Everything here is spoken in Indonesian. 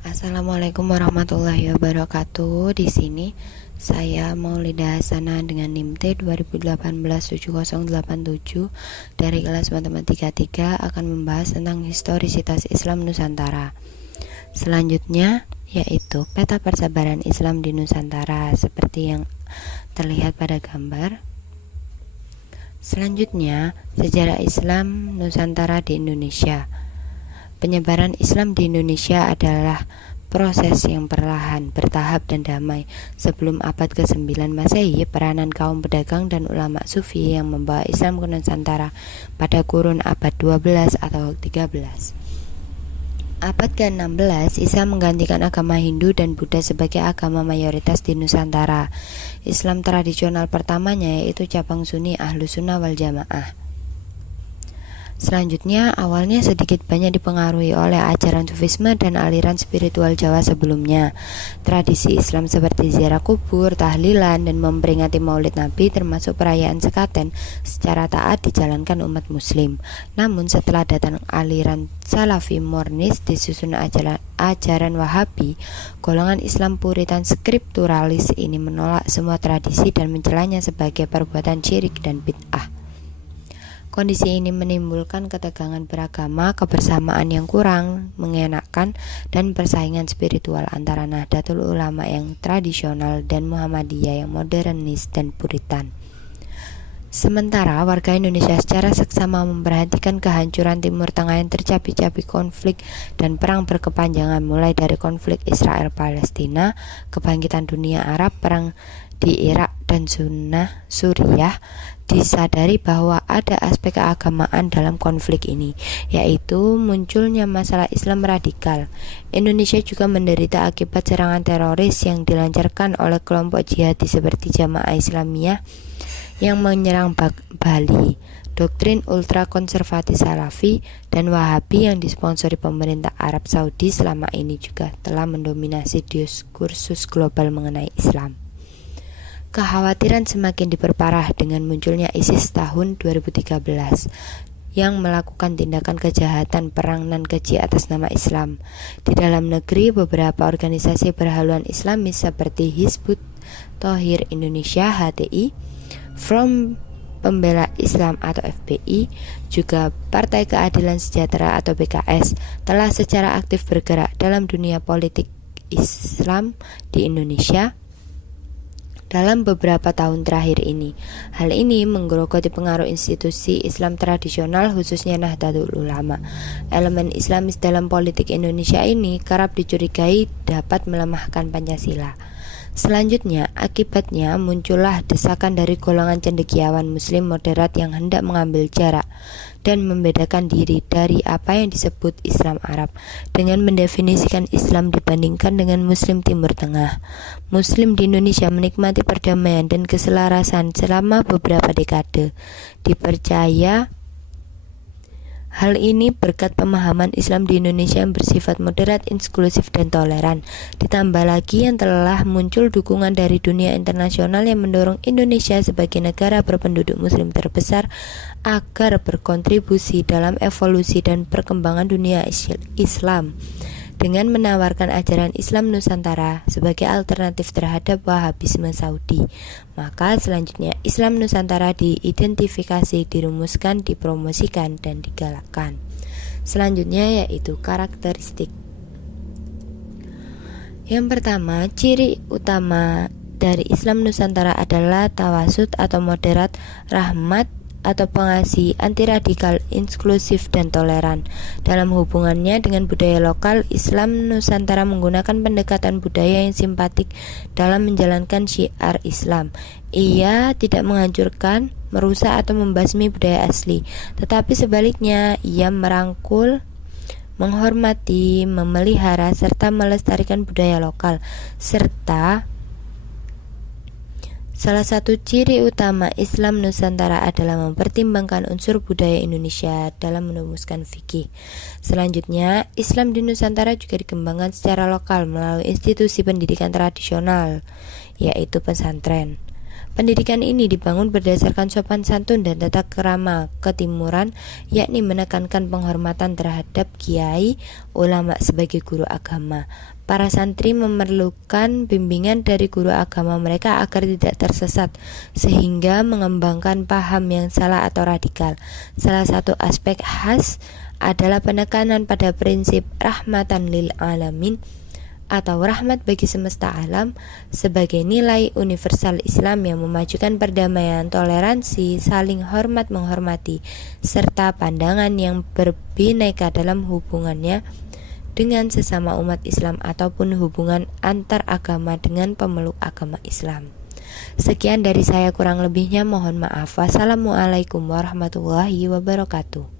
Assalamualaikum warahmatullahi wabarakatuh. Di sini saya Maulida Hasanah dengan NIM T 2018-70087 dari kelas Matematika 3 akan membahas tentang historisitas Islam Nusantara. Selanjutnya yaitu peta persebaran Islam di Nusantara seperti yang terlihat pada gambar. Selanjutnya, sejarah Islam Nusantara di Indonesia. Penyebaran Islam di Indonesia adalah proses yang perlahan, bertahap dan damai. Sebelum abad ke-9 Masehi, peranan kaum pedagang dan ulama sufi yang membawa Islam ke Nusantara pada kurun abad 12 atau 13. Abad ke-16, Islam menggantikan agama Hindu dan Buddha sebagai agama mayoritas di Nusantara. Islam tradisional pertamanya yaitu cabang Sunni Ahlus Sunnah wal Jamaah. Selanjutnya, awalnya sedikit banyak dipengaruhi oleh ajaran Sufisme dan aliran spiritual Jawa sebelumnya. Tradisi Islam seperti ziarah kubur, tahlilan, dan memperingati Maulid Nabi termasuk perayaan sekaten secara taat dijalankan umat Muslim. Namun setelah datang aliran Salafi Murnis disusun ajaran Wahabi, golongan Islam Puritan skripturalis ini menolak semua tradisi dan mencelanya sebagai perbuatan syirik dan bid'ah. Kondisi ini menimbulkan ketegangan beragama, kebersamaan yang kurang mengenakan, dan persaingan spiritual antara Nahdlatul Ulama yang tradisional dan Muhammadiyah yang modernis dan puritan. Sementara warga Indonesia secara seksama memperhatikan kehancuran Timur Tengah yang tercapik-capik konflik dan perang berkepanjangan, mulai dari konflik Israel-Palestina, kebangkitan dunia Arab, perang di Irak dan Suriah. Disadari bahwa ada aspek keagamaan dalam konflik ini, yaitu munculnya masalah Islam radikal. Indonesia juga menderita akibat serangan teroris yang dilancarkan oleh kelompok jihadi seperti Jamaah Islamiyah yang menyerang Bali, doktrin ultrakonservatif Salafi, dan Wahabi yang disponsori pemerintah Arab Saudi selama ini juga telah mendominasi diskursus global mengenai Islam. Kekhawatiran semakin diperparah dengan munculnya ISIS tahun 2013 yang melakukan tindakan kejahatan perang nan keji atas nama Islam. Di dalam negeri, beberapa organisasi berhaluan Islamis seperti Hizbut Tahrir Indonesia (HTI), Front Pembela Islam atau FPI, juga Partai Keadilan Sejahtera atau PKS telah secara aktif bergerak dalam dunia politik Islam di Indonesia dalam beberapa tahun terakhir ini. Hal ini menggerogoti pengaruh institusi Islam tradisional khususnya Nahdlatul Ulama. Elemen Islamis dalam politik Indonesia ini kerap dicurigai dapat melemahkan Pancasila. Selanjutnya, akibatnya muncullah desakan dari golongan cendekiawan Muslim moderat yang hendak mengambil jarak dan membedakan diri dari apa yang disebut Islam Arab dengan mendefinisikan Islam dibandingkan dengan Muslim Timur Tengah. Muslim di Indonesia menikmati perdamaian dan keselarasan selama beberapa dekade. Dipercaya hal ini berkat pemahaman Islam di Indonesia yang bersifat moderat, inklusif, dan toleran. Ditambah lagi yang telah muncul dukungan dari dunia internasional yang mendorong Indonesia sebagai negara berpenduduk Muslim terbesar agar berkontribusi dalam evolusi dan perkembangan dunia Islam dengan menawarkan ajaran Islam Nusantara sebagai alternatif terhadap Wahabisme Saudi. Maka selanjutnya Islam Nusantara diidentifikasi, dirumuskan, dipromosikan, dan digalakkan. Selanjutnya yaitu karakteristik. Yang pertama, ciri utama dari Islam Nusantara adalah tawasud atau moderat, rahmat atau pengasih, anti radikal, inklusif, dan toleran. Dalam hubungannya dengan budaya lokal, Islam Nusantara menggunakan pendekatan budaya yang simpatik dalam menjalankan syiar Islam. Ia tidak menghancurkan, merusak, atau membasmi budaya asli, tetapi sebaliknya ia merangkul, menghormati, memelihara, serta melestarikan budaya lokal. Serta salah satu ciri utama Islam Nusantara adalah mempertimbangkan unsur budaya Indonesia dalam merumuskan fikih. Selanjutnya, Islam di Nusantara juga dikembangkan secara lokal melalui institusi pendidikan tradisional, yaitu pesantren. Pendidikan ini dibangun berdasarkan sopan santun dan tata krama ketimuran, yakni menekankan penghormatan terhadap kiai, ulama sebagai guru agama. Para santri memerlukan bimbingan dari guru agama mereka agar tidak tersesat, sehingga mengembangkan paham yang salah atau radikal. Salah satu aspek khas adalah penekanan pada prinsip rahmatan lil alamin atau rahmat bagi semesta alam sebagai nilai universal Islam yang memajukan perdamaian, toleransi, saling hormat menghormati, serta pandangan yang berbineka dalam hubungannya dengan sesama umat Islam ataupun hubungan antar agama dengan pemeluk agama Islam. Sekian dari saya, kurang lebihnya mohon maaf. Wassalamualaikum warahmatullahi wabarakatuh.